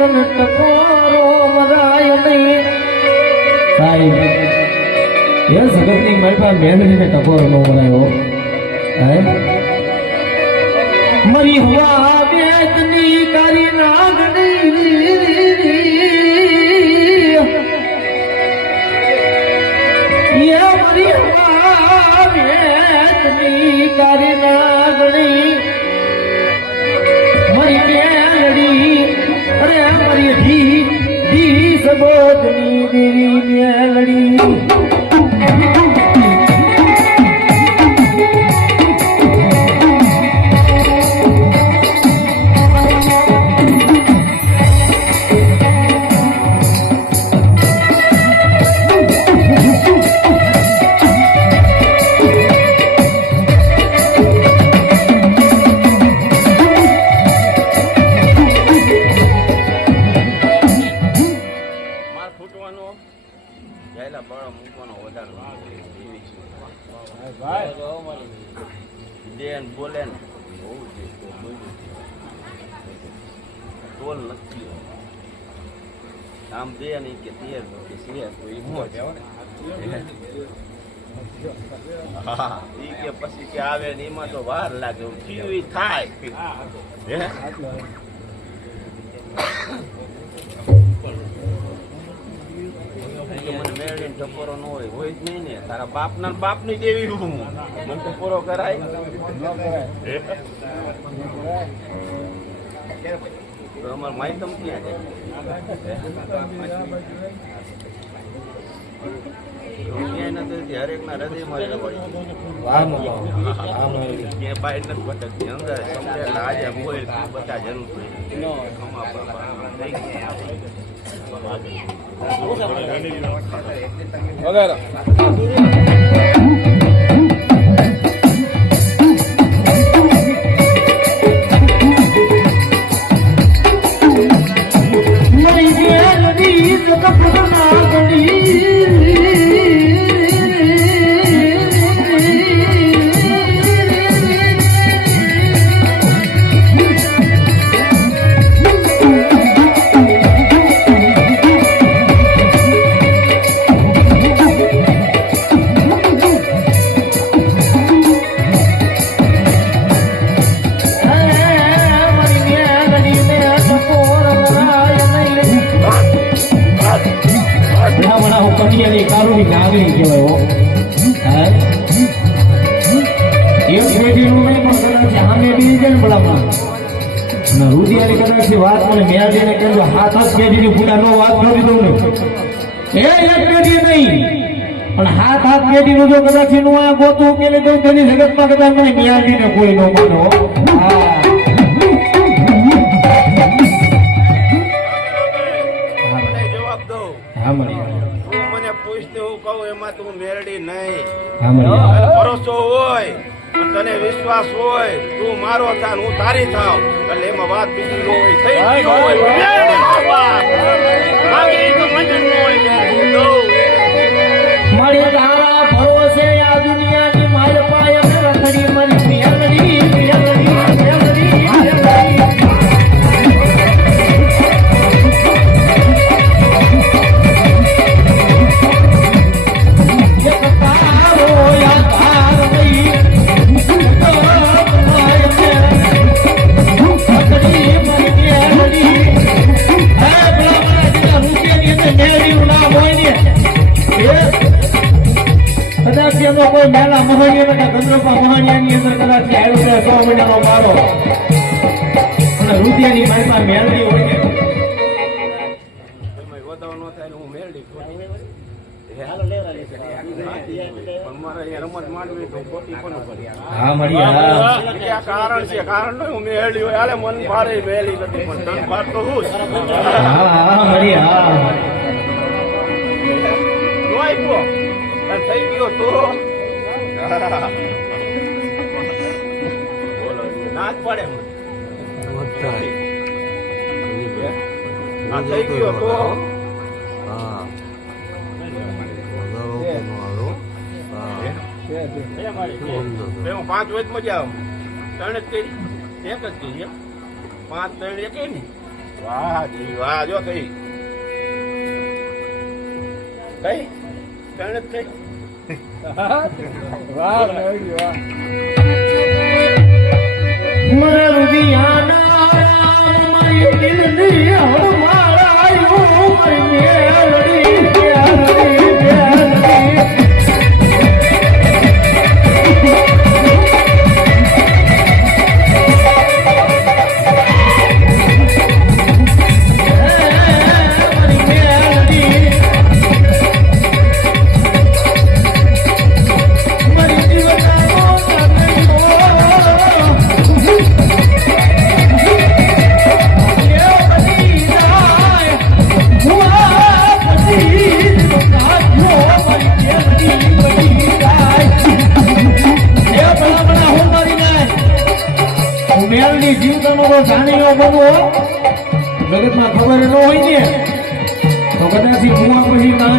તન ટકોરો મરાય નહીં. સાહેબ એ જગતની મારી પાસે મેળવીને ટકોરો નો મરાયો. હે? મરી હવા વેદની કરી નાગણી. એ મરી હવા વેદની કરી નાગણી. અરે મરી ધી ધી સબોધની દેવી મેલડી. બળ વધારે. બોલે ને. ટોલ નથી આમ બે નહીં કે તેર કે સિયર તો એ મોજ. કે પછી કે આવે ને એમાં તો વાર લાગે જીવી થાય. હે? મને મેળવીને ન હોય હોય જ નહીં ને. તારા બાપ ના બાપની દેવી હું. મને ટપોરો કરાય. અમાર માયતમ ક્યાં છે ક્યાંય નથી હોતી. હરેકના હૃદયમાં નથી ભટકતી. અંદર સમજેલા આજે હોય બધા જરૂર પડી. ખમા ભલામણા હું કન્યાની કારુની નાગરી કહેવાય હો? એક પણ કદાચ વાત મને મેળવીને કહેજો, હાથ હાથ પેઢીની ફૂટા નો વાત કરી દઉં ને. એ એક નહીં, પણ હાથ હાથ પેઢીનું જો કદાચ આ ગોતું ઉકેલી દઉં મને ભરોસો હોય તને વિશ્વાસ હોય તું મારો થા હું તારી થાવ. એટલે એમાં વાત બીજી ન હોય થઈ ગઈ હોય. મારી ધારા ભરોસે આ દુનિયાની ગંદ્રપા અંદર કદાચ આવ્યો છે સો મહિનાનો મારો. અને રૂપિયાની મારી પાસે મેળવી હોય મળી કારણ છે? કારણ નહીં હું મેળવી હોય. હાલે મન ભારે વહેલી નથી પણ તન ભાર તો હું મળી થઈ ગયો તો. જ પડે મને. પાંચ વચ મજા ત્રણ જ કરી એક જ કરી એમ. પાંચ ત્રણ એક ને? વાહ જી વાહ જો થઈ કઈ? જ થઈ વાહ રુધિયાના રામ મારી દિલની મારા મેલડી મેલડી નથી જીવતાનો તો જાણીનો બનવો જગતમાં ખબર ન હોય ને તો કદાચ હું પછી